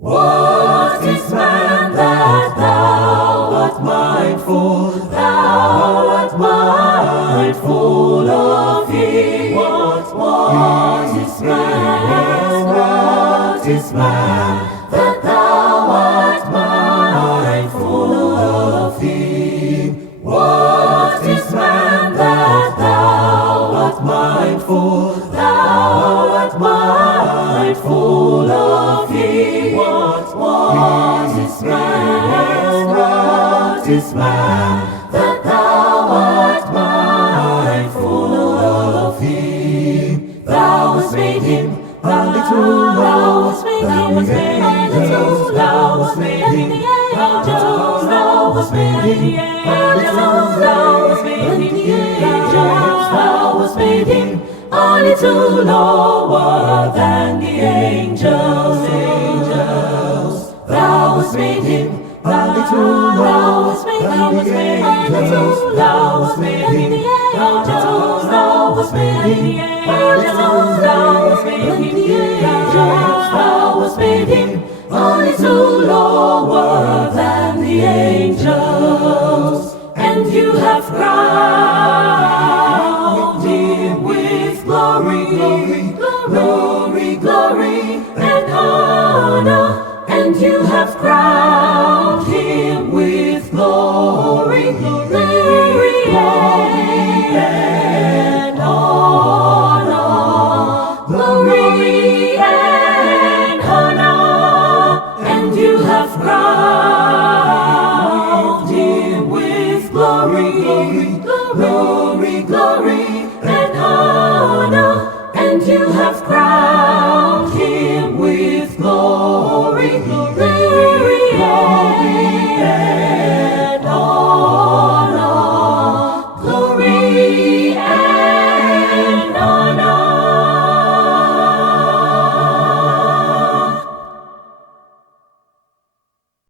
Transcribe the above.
What is man that thou art mindful? Thou art mindful of him. What is man? What is man that thou art mindful of him? What is man that thou art mindful? Thou art mindful of him. What is man? What is man that thou art mindful of him? Thou hast made him a little, thou hast made him a little, thou hast made him the angels, thou hast made him the angels, thou hast made him the angels, thou hast made him a little lower than the angels. Thou hast made him a little, thou hast made him a little, thou hast made him the angels, thou hast made him the angels, thou hast made him the angels, thou hast made him a little lower than the angels, and you have crowned him with glory, glory, glory, glory, and honor, and you have crowned